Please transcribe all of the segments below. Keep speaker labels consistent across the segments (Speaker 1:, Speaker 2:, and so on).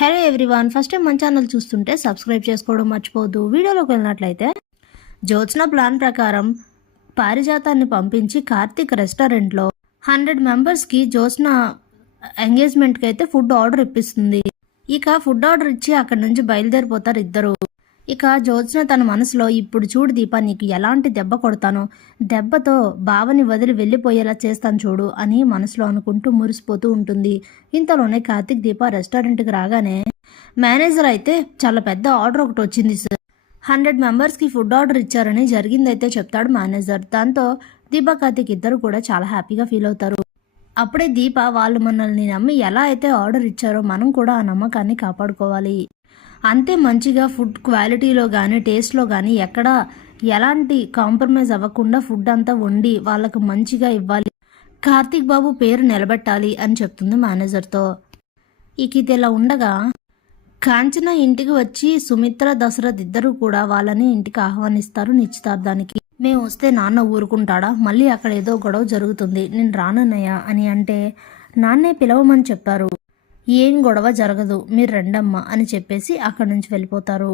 Speaker 1: Hello everyone first time మన channel చూస్తుంటే subscribe చేసుకోవడం మర్చిపోవద్దు. వీడియోలోకి వెళ్ళినట్లయితే జ్యోత్స్న ప్లాన్ ప్రకారం పారిజాతాన్ని పంపించి కార్తీక్ రెస్టారెంట్లో హండ్రెడ్ మెంబర్స్కి జ్యోత్స్న ఎంగేజ్మెంట్కి అయితే ఫుడ్ ఆర్డర్ ఇప్పిస్తుంది. ఇక ఫుడ్ ఆర్డర్ ఇచ్చి అక్కడి నుంచి బయలుదేరిపోతారు ఇద్దరు. ఇక జ్యోత్స్న తన మనసులో ఇప్పుడు చూడు దీప నీకు ఎలాంటి దెబ్బ కొడతానో. దెబ్బతో బావని వదిలి వెళ్ళిపోయేలా చేస్తాను చూడు అని మనసులో అనుకుంటూ మురిసిపోతూ ఉంటుంది. ఇంతలోనే కార్తిక్ దీప రెస్టారెంట్కి రాగానే మేనేజర్ అయితే చాలా పెద్ద ఆర్డర్ ఒకటి వచ్చింది సార్. హండ్రెడ్ మెంబర్స్కి ఫుడ్ ఆర్డర్ ఇచ్చారని జరిగిందైతే చెప్తాడు మేనేజర్. దాంతో దీప కార్తిక్ ఇద్దరు కూడా చాలా హ్యాపీగా ఫీల్ అవుతారు. అప్పుడే దీప వాళ్ళు మనల్ని నమ్మి ఎలా అయితే ఆర్డర్ ఇచ్చారో మనం కూడా ఆ నమ్మకాన్ని కాపాడుకోవాలి. అంతే మంచిగా ఫుడ్ క్వాలిటీలో కానీ టేస్ట్లో కానీ ఎక్కడ ఎలాంటి కాంప్రమైజ్ అవ్వకుండా ఫుడ్ అంతా వండి వాళ్ళకు మంచిగా ఇవ్వాలి. కార్తీక్ బాబు పేరు నిలబెట్టాలి అని చెప్తుంది మేనేజర్తో ఇక ఇది ఇలా ఉండగా కాంచన ఇంటికి వచ్చి సుమిత్ర దశరథ్ ఇద్దరు కూడా వాళ్ళని ఇంటికి ఆహ్వానిస్తారు నిశ్చితార్థానికి. మేము వస్తే నాన్న ఊరుకుంటాడా? మళ్ళీ అక్కడ ఏదో గొడవ జరుగుతుంది. నేను రానన్నయ్య అని అంటే నాన్నే పిలవమని చెప్పారు. ఏం గొడవ జరగదు మీరు రండమ్మా అని చెప్పేసి అక్కడి నుంచి వెళ్ళిపోతారు.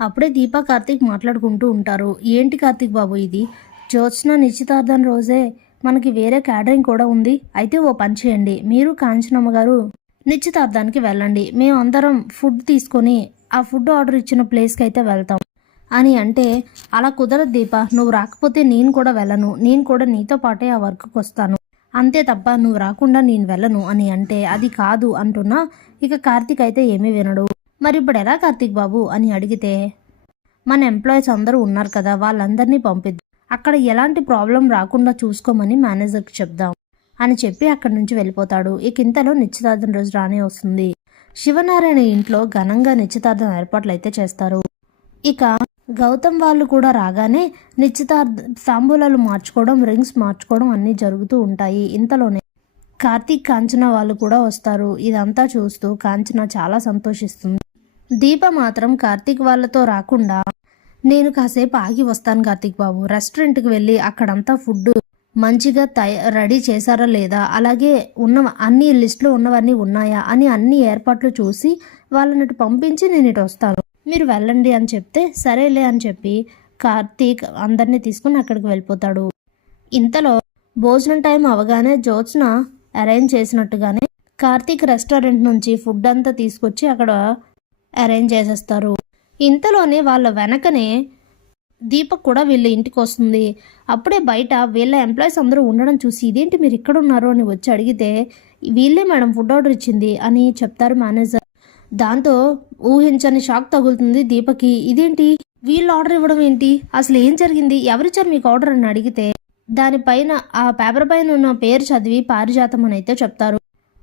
Speaker 1: అప్పుడే దీపా కార్తీక్ మాట్లాడుకుంటూ ఉంటారు. ఏంటి కార్తీక్ బాబు ఇది? జ్యోత్స్న నిశ్చితార్థం రోజే మనకి వేరే క్యాటరింగ్ కూడా ఉంది. అయితే ఓ పని చేయండి. మీరు కాంచనమ్మ గారు నిశ్చితార్థానికి వెళ్ళండి. మేము అందరం ఫుడ్ తీసుకొని ఆ ఫుడ్ ఆర్డర్ ఇచ్చిన ప్లేస్కి అయితే వెళ్తాం అని అంటే అలా కుదరదు దీప. నువ్వు రాకపోతే నేను కూడా వెళ్ళను. నేను కూడా నీతో పాటే ఆ వర్క్కి వస్తాను. అంతే తప్ప నువ్వు రాకుండా నేను వెళ్ళను అని అంటే అది కాదు అంటున్నా. ఇక కార్తీక్ అయితే ఏమీ వినడు. మరి ఇప్పుడు ఎలా కార్తీక్ బాబు అని అడిగితే మన ఎంప్లాయీస్ అందరూ ఉన్నారు కదా వాళ్ళందరినీ పంపిద్దాం. అక్కడ ఎలాంటి ప్రాబ్లం రాకుండా చూసుకోమని మేనేజర్కి చెప్దాం అని చెప్పి అక్కడి నుంచి వెళ్ళిపోతాడు. ఇక ఇంతలో నిశ్చితార్థం రోజు రానే వస్తుంది. శివనారాయణ ఇంట్లో ఘనంగా నిశ్చితార్థం ఏర్పాట్లు అయితే చేస్తారు. ఇక గౌతమ్ వాళ్ళు కూడా రాగానే నిశ్చితార్థ తాంబూలాలు మార్చుకోవడం రింగ్స్ మార్చుకోవడం అన్నీ జరుగుతూ ఉంటాయి. ఇంతలోనే కార్తీక్ కాంచన వాళ్ళు కూడా వస్తారు. ఇదంతా చూస్తూ కాంచన చాలా సంతోషిస్తుంది. దీప మాత్రం కార్తీక్ వాళ్ళతో రాకుండా నేను కాసేపు ఆగి వస్తాను కార్తీక్ బాబు. రెస్టారెంట్కి వెళ్ళి అక్కడంతా ఫుడ్ మంచిగా తయ రెడీ చేశారా లేదా? అలాగే ఉన్న అన్ని లిస్టులో ఉన్నవన్నీ ఉన్నాయా అని అన్ని ఏర్పాట్లు చూసి వాళ్ళని ఇటు పంపించి నేను ఇటు వస్తాను. మీరు వెళ్ళండి అని చెప్తే సరేలే అని చెప్పి కార్తీక్ అందరినీ తీసుకుని అక్కడికి వెళ్ళిపోతాడు. ఇంతలో భోజనం టైం అవగానే జ్యోత్స్న అరేంజ్ చేసినట్టుగానే కార్తీక్ రెస్టారెంట్ నుంచి ఫుడ్ అంతా తీసుకొచ్చి అక్కడ అరేంజ్ చేసేస్తారు. ఇంతలోనే వాళ్ళ వెనకనే దీపక్ కూడా వీళ్ళ ఇంటికి వస్తుంది. అప్పుడే బయట వీళ్ళ ఎంప్లాయీస్ అందరూ ఉండడం చూసి ఇదేంటి మీరు ఇక్కడ ఉన్నారు అని వచ్చి అడిగితే వీళ్ళే మేడం ఫుడ్ ఆర్డర్ ఇచ్చింది అని చెప్తారు మేనేజర్. దాంతో ఊహించని షాక్ తగులుతుంది దీపకి. ఇదేంటి? వీళ్ళు ఆర్డర్ ఇవ్వడం ఏంటి? అసలు ఏం జరిగింది? ఎవరిచ్చారు మీకు ఆర్డర్ అని అడిగితే? దానిపైన ఆ పేపర్ పైన ఉన్న పేరు చదివి పారిజాతం అని అయితే చెప్తారు.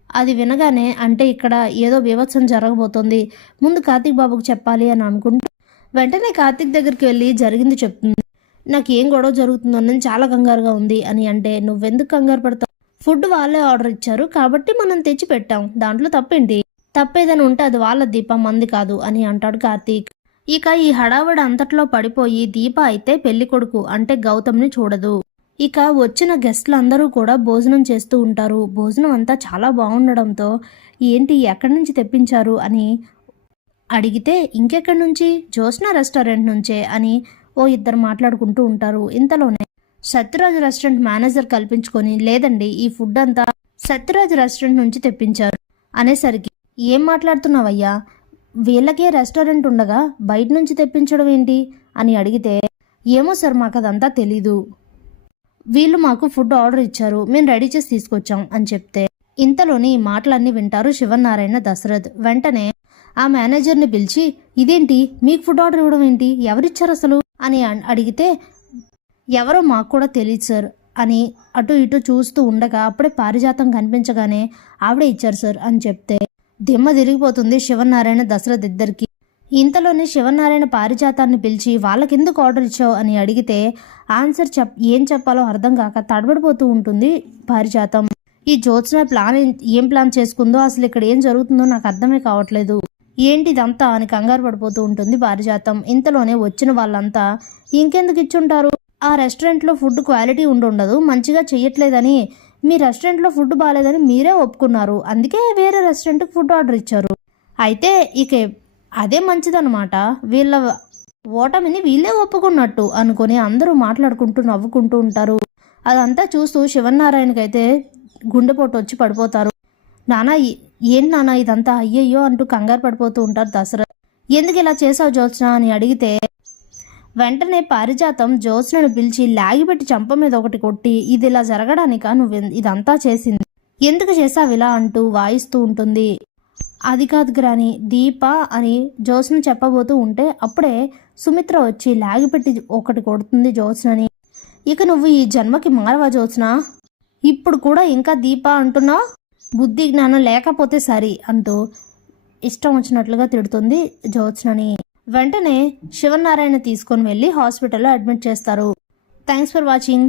Speaker 1: అది వినగానే అంటే ఇక్కడ ఏదో బీభత్సం జరగబోతోంది. ముందు కార్తిక్ బాబుకు చెప్పాలి అని అనుకుంటూ వెంటనే కార్తిక్ దగ్గరికి వెళ్ళి జరిగింది చెప్తుంది. నాకు ఏం గొడవ జరుగుతుందో అని చాలా కంగారుగా ఉంది అని అంటే నువ్వెందుకు కంగారు పడతావు? ఫుడ్ వాళ్ళే ఆర్డర్ ఇచ్చారు కాబట్టి మనం తెచ్చి పెట్టాం. దాంట్లో తప్పేంటి? తప్పేదని ఉంటే అది వాళ్ళ దీప మంది కాదు అని అంటాడు కార్తీక్. ఇక ఈ హడావడి అంతట్లో పడిపోయి దీప అయితే పెళ్ళి కొడుకు అంటే గౌతమ్ని చూడదు. ఇక వచ్చిన గెస్ట్లు అందరూ కూడా భోజనం చేస్తూ ఉంటారు. భోజనం అంతా చాలా బాగుండడంతో ఏంటి ఎక్కడి నుంచి తెప్పించారు అని అడిగితే ఇంకెక్కడి నుంచి? జ్యోత్స్న రెస్టారెంట్ నుంచే అని ఓ ఇద్దరు మాట్లాడుకుంటూ ఉంటారు. ఇంతలోనే సత్యరాజ్ రెస్టారెంట్ మేనేజర్ కల్పించుకొని లేదండి ఈ ఫుడ్ అంతా సత్యరాజు రెస్టారెంట్ నుంచి తెప్పించారు అనేసరికి ఏం మాట్లాడుతున్నావయ్యా? వీళ్ళకే రెస్టారెంట్ ఉండగా బయట నుంచి తెప్పించడం ఏంటి? అని అడిగితే ఏమో సార్ మాకు అదంతా తెలీదు. వీళ్ళు మాకు ఫుడ్ ఆర్డర్ ఇచ్చారు మేము రెడీ చేసి తీసుకొచ్చాం అని చెప్తే ఇంతలోని ఈ మాటలన్నీ వింటారు శివనారాయణ దశరథ్. వెంటనే ఆ మేనేజర్ని పిలిచి ఇదేంటి? మీకు ఫుడ్ ఆర్డర్ ఇవ్వడం ఏంటి? ఎవరిచ్చారు అసలు? అని అడిగితే ఎవరో మాకు కూడా తెలియదు సార్ అని అటు ఇటు చూస్తూ ఉండగా అప్పుడే పారిజాతం కనిపించగానే ఆవిడే ఇచ్చారు సార్ అని చెప్తే దిమ్మ తిరిగిపోతుంది శివనారాయణ దశరథ్ ఇద్దరికి. ఇంతలోనే శివనారాయణ పారిజాతాన్ని పిలిచి వాళ్ళకెందుకు ఆర్డర్ ఇచ్చావు? అని అడిగితే ఆన్సర్ చెప్ ఏం చెప్పాలో అర్థం కాక తడబడిపోతూ ఉంటుంది పారిజాతం. ఈ జ్యోత్స్న ప్లాన్ ఏం- ఏం ప్లాన్ చేసుకుందో అసలు ఇక్కడ ఏం జరుగుతుందో నాకు అర్థమే కావట్లేదు. ఏంటిదంతా? అని కంగారు పడిపోతూ ఉంటుంది పారిజాతం. ఇంతలోనే వచ్చిన వాళ్ళంతా ఇంకెందుకు ఇచ్చుంటారు? ఆ రెస్టారెంట్లో ఫుడ్ క్వాలిటీ ఉండుండదు మంచిగా చెయ్యట్లేదని మీ రెస్టారెంట్లో ఫుడ్ బాగాలేదని మీరే ఒప్పుకున్నారు. అందుకే వేరే రెస్టారెంట్కి ఫుడ్ ఆర్డర్ ఇచ్చారు. అయితే ఇక అదే మంచిదన్నమాట. వీళ్ళ ఓటమిని వీళ్ళే ఒప్పుకున్నట్టు అనుకొని అందరూ మాట్లాడుకుంటూ నవ్వుకుంటూ ఉంటారు. అదంతా చూస్తూ శివనారాయణకైతే గుండెపోటు వచ్చి పడిపోతారు. నానా ఏం నానా ఇదంతా? అయ్యయ్యో అంటూ కంగారు పడిపోతూ ఉంటారు దసరా. ఎందుకు ఇలా చేసావు జ్యోత్స్న అని అడిగితే వెంటనే పారిజాతం జ్యోత్స్నను పిలిచి లాగిపెట్టి చంప మీద ఒకటి కొట్టి ఇది ఇలా జరగడానిక నువ్వు ఇదంతా చేసింది. ఎందుకు చేసావు ఇలా అంటూ వాయిస్తూ ఉంటుంది. అది కాదు గ్రాని దీప అని జ్యోత్స్న చెప్పబోతూ ఉంటే అప్పుడే సుమిత్ర వచ్చి లాగిపెట్టి ఒకటి కొడుతుంది జ్యోత్స్నని. ఇక నువ్వు ఈ జన్మకి మారవా జ్యోత్స్న? ఇప్పుడు కూడా ఇంకా దీప అంటున్నావు బుద్ధి జ్ఞానం లేకపోతే సరి అంటూ ఇష్టం వచ్చినట్లుగా తిడుతుంది జ్యోత్స్నని. వెంటనే శివనారాయణ తీసుకొని వెళ్ళి హాస్పిటల్లో అడ్మిట్ చేస్తారు. Thanks for watching.